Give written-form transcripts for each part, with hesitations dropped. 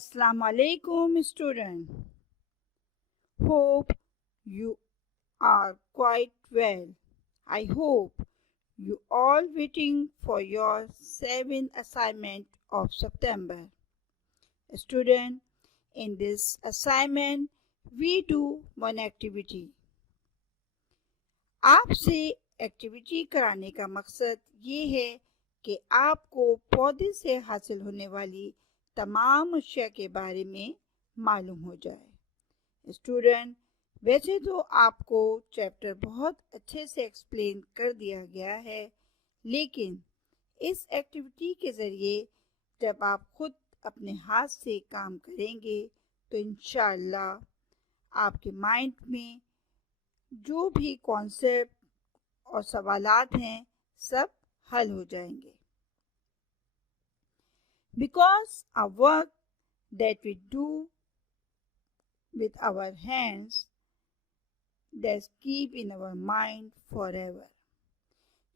Assalamu alaikum student. Hope you are quite well. I hope you all waiting for your 7th assignment of September. Student, in this assignment we do one activity. आपसे activity कराने का मकसद ये है कि आपको पौधे से हासिल होने वाली तमाम अशिया के बारे में मालूम हो जाए। स्टूडेंट, वैसे तो आपको चैप्टर बहुत अच्छे से एक्सप्लेन कर दिया गया है, लेकिन इस एक्टिविटी के ज़रिए जब आप खुद अपने हाथ से काम करेंगे तो इंशाअल्लाह आपके माइंड में जो भी कॉन्सेप्ट और सवालात हैं सब हल हो जाएंगे। Because our work that we do with our hands that keep in our mind forever.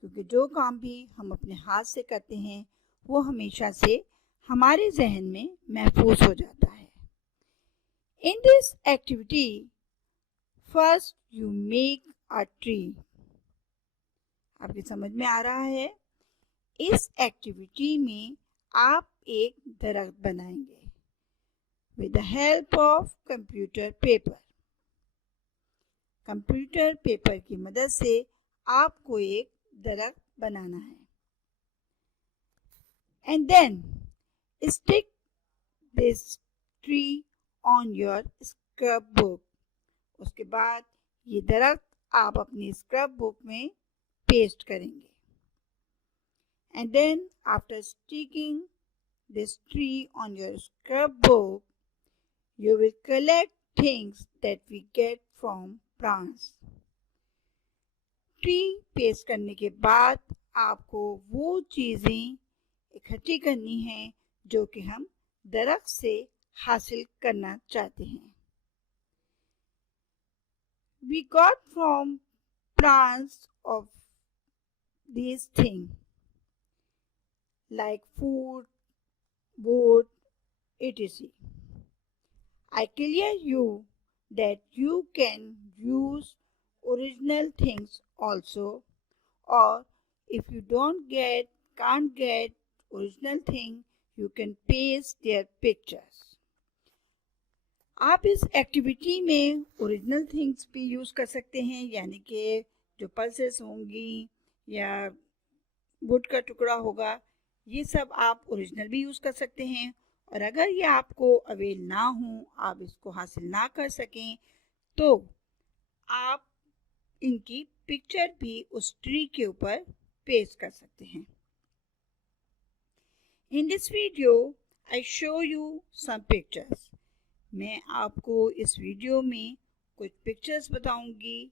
क्योंकि जो काम भी हम अपने हाथ से करते हैं वो हमेशा से हमारे जहन में महफूज हो जाता है। In this activity, first you make a tree. आपकी समझ में आ रहा है? इस एक्टिविटी में आप एक दरख्त बनाएंगे with the help of computer paper. Computer paper की मदद से आपको एक दरख्त बनाना है। And then stick this tree on your scrapbook. उसके बाद ये दरख्त आप अपनी स्क्रैप बुक में पेस्ट करेंगे। And then after sticking this tree on your scrapbook, you will collect things that we get from plants. Tree paste करने के बाद आपको वो चीज़ें इकट्ठी करनी हैं जो कि हम दरख्त से हासिल करना चाहते हैं। We got from plants of these things like food, wood, etc. I clear you that you can use original things also, or if you can't get original thing, you can paste their pictures. आप इस activity में original things भी use कर सकते हैं, यानी कि जो पल्सेस होंगी या वुड का टुकड़ा होगा, ये सब आप ओरिजिनल भी यूज़ कर सकते हैं। और अगर ये आपको अवेल ना हो, आप इसको हासिल ना कर सकें, तो आप इनकी पिक्चर भी उस ट्री के ऊपर पेस्ट कर सकते हैं। In this video I show you some pictures. मैं आपको इस वीडियो में कुछ पिक्चर्स बताऊंगी।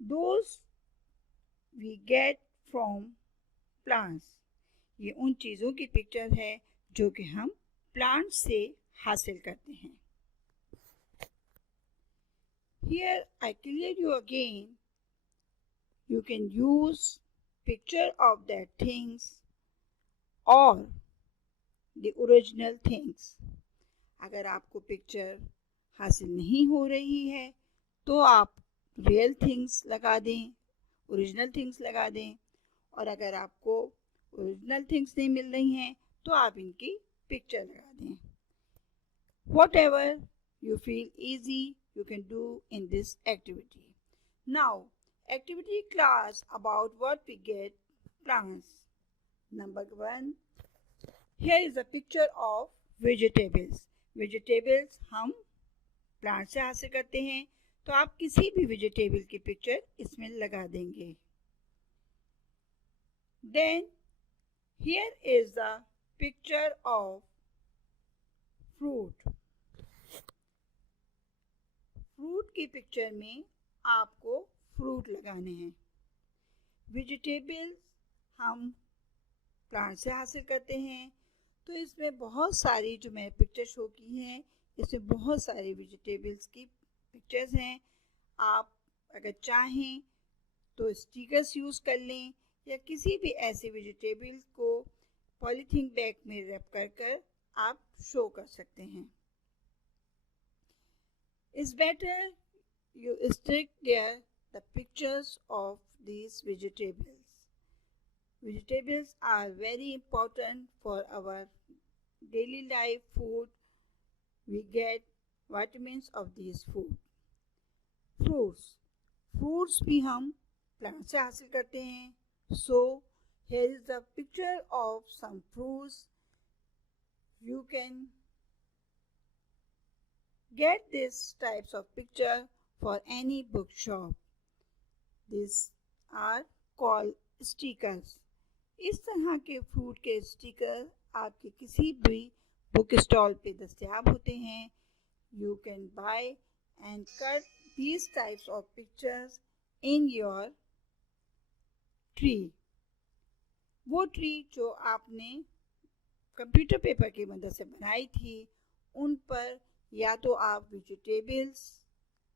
Those we get from plants. ये उन चीज़ों की पिक्चर है जो कि हम प्लांट से हासिल करते हैं। Here I clear you again. You can use picture of that things or the original things. अगर आपको पिक्चर हासिल नहीं हो रही है तो आप रियल थिंग्स लगा दें, ओरिजिनल थिंग्स लगा दें, और अगर आपको ओरिजिनल थिंग्स नहीं मिल रही हैं तो आप इनकी पिक्चर लगा दें। Whatever you feel easy, you can do in this activity. Now, activity class about what we get plants. Number 1, here is a picture of vegetables. Vegetables हम प्लांट से हासिल करते हैं, तो आप किसी भी वेजिटेबल की पिक्चर इसमें लगा देंगे। Then here is the picture of fruit. Fruit की पिक्चर में आपको फ्रूट लगाने हैं। वेजिटेबल्स हम प्लांट से हासिल करते हैं, तो इसमें बहुत सारी जो मैं पिक्चर शो की हैं, इसमें बहुत सारे वेजिटेबल्स की पिक्चर्स हैं। आप अगर चाहें तो स्टिकर्स यूज़ कर लें या किसी भी ऐसे वेजिटेबल्स को पॉलीथीन बैग में रैप कर आप शो कर सकते हैं। It's better you stick there the pictures of these vegetables. Vegetables are very important for our daily life food. We get vitamins of these food. Fruits. Fruits भी हम plant से हासिल करते हैं. So here is the picture of some fruits. You can get these types of picture for any bookshop. These are called stickers. इस तरह के fruit के स्टिकर आपके किसी भी बुक स्टॉल पे दस्तयाब होते हैं. You can buy and cut these types of pictures in your tree. वो ट्री जो आपने कंप्यूटर पेपर की मदद से बनाई थी, उन पर या तो आप वेजिटेबल्स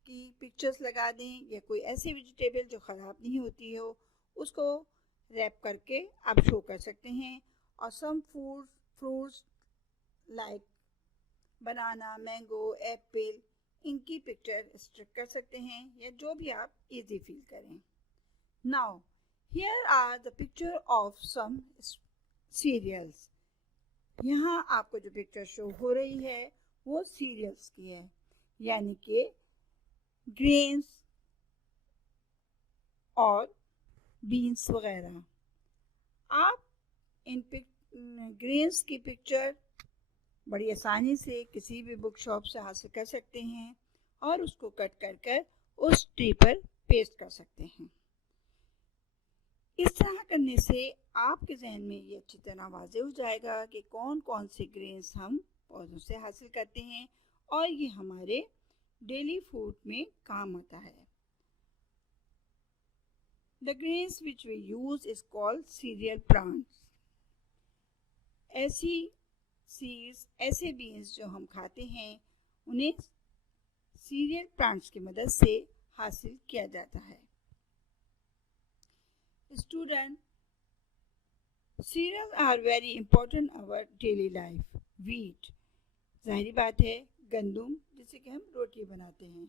की पिक्चर्स लगा दें या कोई ऐसी वेजिटेबल जो ख़राब नहीं होती हो, उसको रैप करके आप शो कर सकते हैं. और some fruits like banana, mango, apple, इनकी पिक्चर स्टिक कर सकते हैं या जो भी आप इजी फील करें. Now here are the picture of some cereals. यहाँ आपको जो पिक्चर शो हो रही है वो सीरियल्स की है, यानी कि ग्रेन्स और बीन्स वगैरह. आप इन ग्रेन्स की पिक्चर बड़ी आसानी से किसी भी बुक शॉप से हासिल कर सकते हैं और उसको कट कर कर उस ट्री पर पेस्ट कर सकते हैं. इस तरह करने से आपके जहन में ये अच्छी तरह वाज़ेह हो जाएगा कि कौन कौन से ग्रेन्स हम पौधों से हासिल करते हैं और ये हमारे डेली फूड में काम आता है. The grains which we use is called cereal plants. ऐसी सीड्स, ऐसे बीन्स जो हम खाते हैं, उन्हें सीरियल प्लांट्स की मदद से हासिल किया जाता है. Students, cereals are very important in our daily life. Wheat, जाहिर बात है गंदुम जिसे कि हम रोटी बनाते हैं.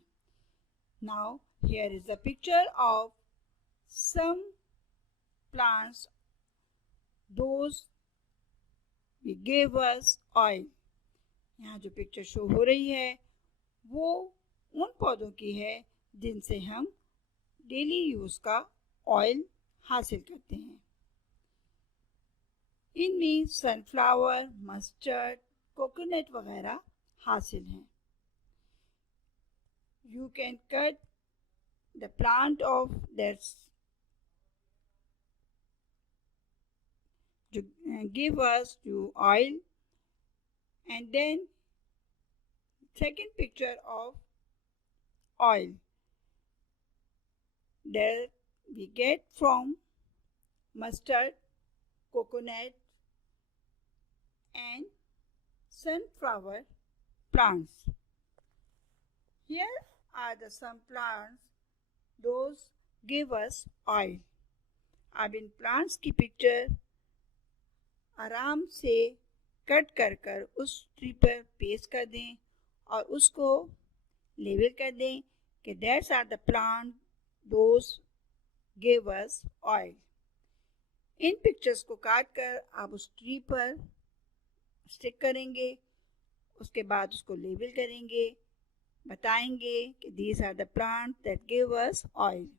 Now here is a picture of some plants. Those we gave us oil. यहाँ जो पिक्चर शो हो रही है वो उन पौधों की है जिनसे हम डेली यूज़ का ऑयल हासिल करते हैं. इनमें सनफ्लावर, मस्टर्ड, कोकोनट वगैरह हासिल हैं. You can cut the plant of that to give us to oil, and then second picture of oil that we get from mustard, coconut and sunflower plants. Here are the some plants those give us oil. अब in plants की picture आराम से cut कर कर उस tree पर paste कर दें और उसको लेबल कर दें कि that's are the plant those give us oil. इन पिक्चर्स को काट कर आप उस ट्री पर स्टिक करेंगे, उसके बाद उसको लेबल करेंगे, बताएंगे कि these are the plant that give us oil.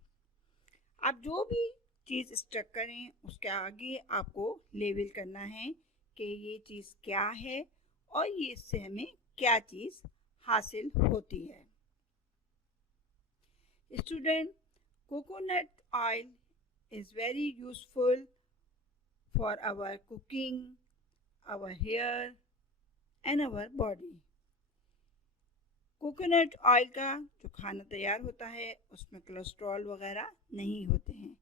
आप जो भी चीज़ स्टक करें उसके आगे आपको लेबल करना है कि ये चीज़ क्या है और ये इससे हमें क्या चीज़ हासिल होती है. Student, coconut oil is very useful for our cooking, our hair and our body. Coconut oil का जो खाना तैयार होता है उसमें कोलेस्ट्रॉल वगैरह नहीं होते हैं.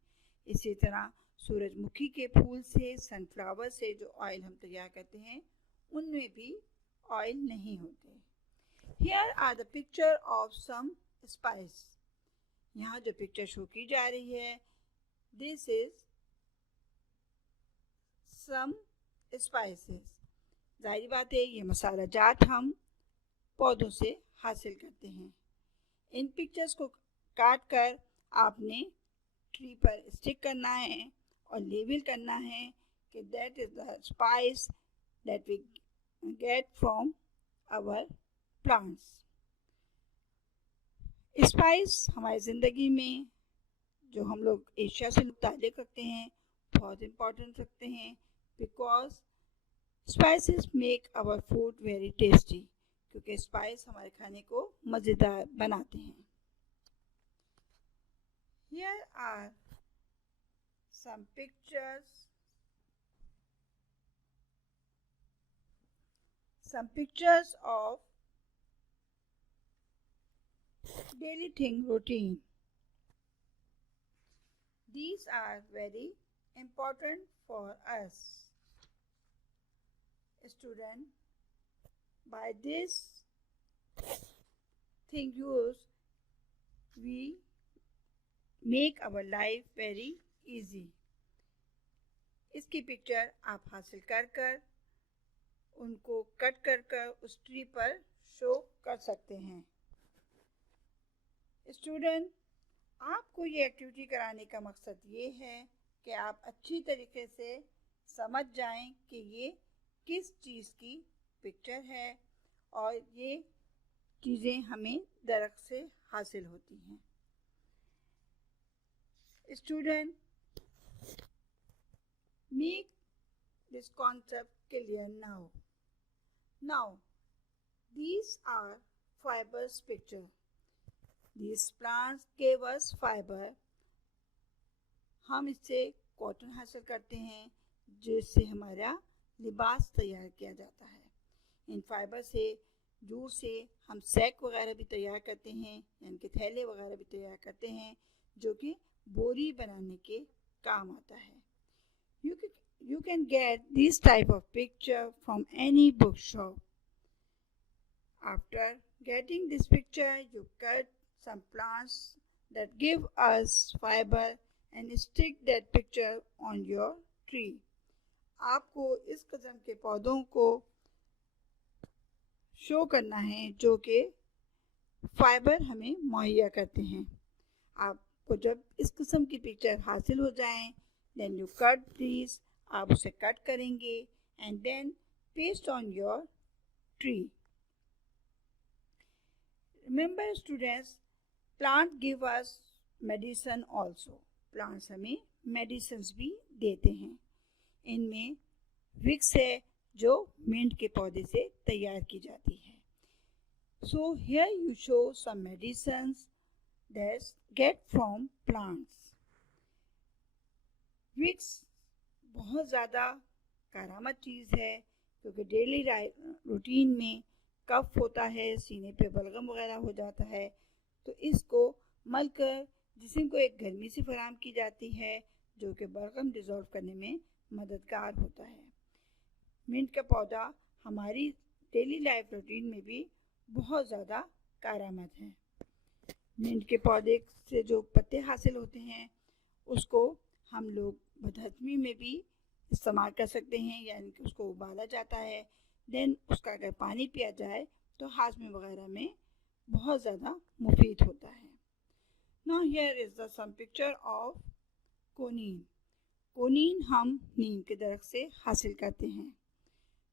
इसी तरह सूरजमुखी के फूल से, सनफ्लावर से जो ऑयल हम तैयार करते हैं उनमें भी ऑयल नहीं होते. Here are the picture of some spice. यहाँ जो पिक्चर शो की जा रही है, this is some spices. जाहिर बात है ये मसाला जात हम पौधों से हासिल करते हैं। इन पिक्चर्स को काट कर आपने ट्री पर स्टिक करना है और लेबल करना है कि that is the spice that we get from our plants. Spice हमारी ज़िंदगी में जो हम लोग एशिया से ताल्लुक़ रखते हैं बहुत इम्पोर्टेंट रखते हैं, because spices make our food very tasty, क्योंकि स्पाइस हमारे खाने को मज़ेदार बनाते हैं। Here are some pictures of daily thing routine. These are very important for us. Student, by this thing use, we make our life very easy. इसकी picture आप हासिल कर कर उनको कट कर कर उस ट्री पर शो कर सकते हैं। स्टूडेंट, आपको ये एक्टिविटी कराने का मकसद ये है कि आप अच्छी तरीके से समझ जाएं कि ये किस चीज़ की पिक्चर है और ये चीज़ें हमें दरख्त से हासिल होती हैं। Student, make this concept clear now. Now, these are fibers picture. These plants gave us fiber. हम इससे कॉटन हासिल करते हैं जिससे हमारा लिबास तैयार किया जाता है। इन फाइबर से जूट से हम सैक वगैरह भी तैयार करते हैं, यानी कि थैले वगैरह भी तैयार करते हैं जो कि बोरी बनाने के काम आता है। You can get this type of picture from any bookshop. After getting this picture, you cut some plants that give us fiber and stick that picture on your tree. आपको इस किस्म के पौधों को शो करना है जो कि फाइबर हमें मुहैया करते हैं। आपको जब इस किस्म की पिक्चर हासिल हो जाए, then you cut these, आप उसे कट करेंगे and then paste on your tree. Remember students, plant give us medicine also. Plants हमें medicines भी देते हैं। इनमें विक्स है जो मिंट के पौधे से तैयार की जाती है। So here you show some medicines that get from plants. Vicks बहुत ज़्यादा कारामद चीज़ है क्योंकि डेली रूटीन में कफ होता है, सीने पे बलगम वगैरह हो जाता है, तो इसको मलकर जिस्म को एक गर्मी से फराहम की जाती है जो कि बलगम डिज़ोल्व करने में मददगार होता है। मिंट का पौधा हमारी डेली लाइफ रूटीन में भी बहुत ज़्यादा कारामद है। मिंट के पौधे से जो पत्ते हासिल होते हैं उसको हम लोग बदहज़मी में भी इस्तेमाल कर सकते हैं, यानी कि उसको उबाला जाता है, देन उसका अगर पानी पिया जाए तो हाजमे वगैरह में बहुत ज़्यादा मुफीद होता है। Now here is the some picture of कोनीन। कोनीन हम नीम के दरख्त से हासिल करते हैं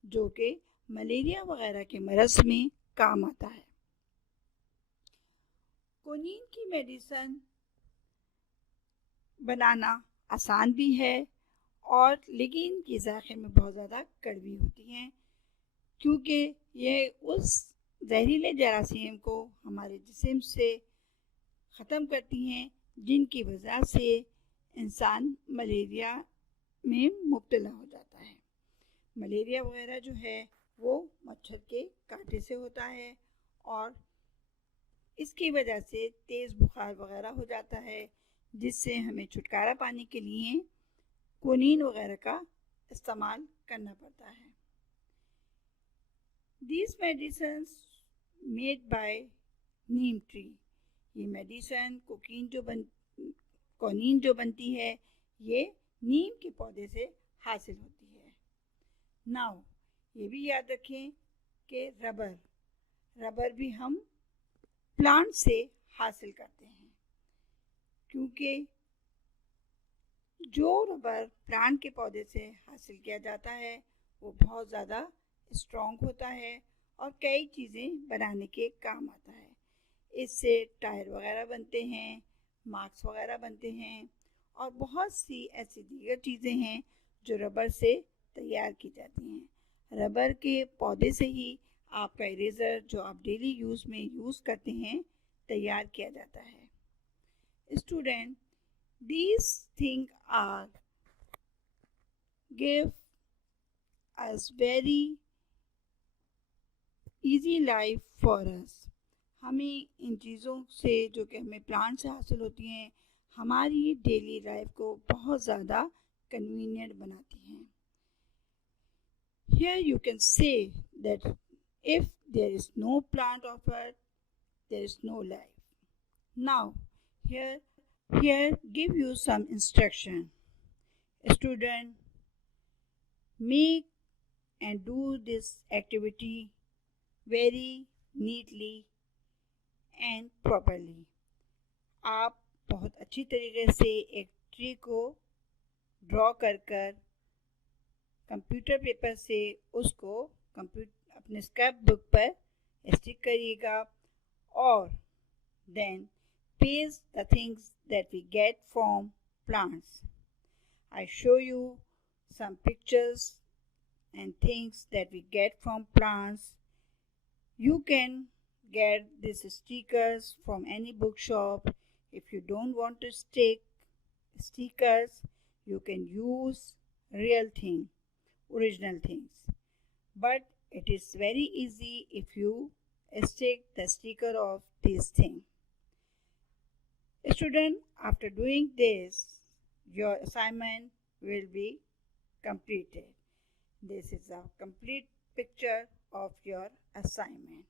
जो कि मलेरिया वगैरह के मरज़ में काम आता है। कोनीन की मेडिसिन बनाना आसान भी है और लेकिन ये ज़ायक़े में बहुत ज़्यादा कड़वी होती हैं क्योंकि ये उस जहरीले जरासीम को हमारे जिस्म से ख़त्म करती हैं जिनकी वजह से इंसान मलेरिया में मुब्तला हो जाता है। मलेरिया वगैरह जो है वो मच्छर के कांटे से होता है और इसकी वजह से तेज़ बुखार वगैरह हो जाता है, जिससे हमें छुटकारा पाने के लिए कोनीन वगैरह का इस्तेमाल करना पड़ता है। These medicines made by Neem tree, ये मेडिसिन कोनीन जो बनती है ये नीम के पौधे से हासिल होती है। नाउ ये भी याद रखें कि रबर भी हम प्लांट से हासिल करते हैं, क्योंकि जो रबर प्लांट के पौधे से हासिल किया जाता है वो बहुत ज़्यादा स्ट्रॉन्ग होता है और कई चीज़ें बनाने के काम आता है। इससे टायर वगैरह बनते हैं, मास्क वगैरह बनते हैं और बहुत सी ऐसी दीगर चीज़ें हैं जो रबर से तैयार की जाती हैं। रबर के पौधे से ही आपका इरेज़र जो आप डेली यूज़ में यूज़ करते हैं तैयार किया जाता है। Student, these things are give us very easy life for us। हमें इन चीज़ों से जो कि हमें प्लांट से हासिल होती हैं हमारी डेली लाइफ को बहुत ज़्यादा कन्वीनियंट बनाती हैं। Here you can say that if there is no plant of earth, there is no life. Now, here give you some instruction. Student, make and do this activity very neatly and properly. आप बहुत अच्छी तरीके से एक tree को draw कर computer paper से उसको अपने स्क्रैप बुक पर स्टिक करिएगा और then paste the things that we get from plants. I show you some pictures and things that we get from plants. You can get these stickers from any bookshop. If you don't want to stick stickers, you can use real thing, original things. But it is very easy if you stick the sticker of this thing. Student, after doing this, your assignment will be completed. This is a complete picture of your assignment.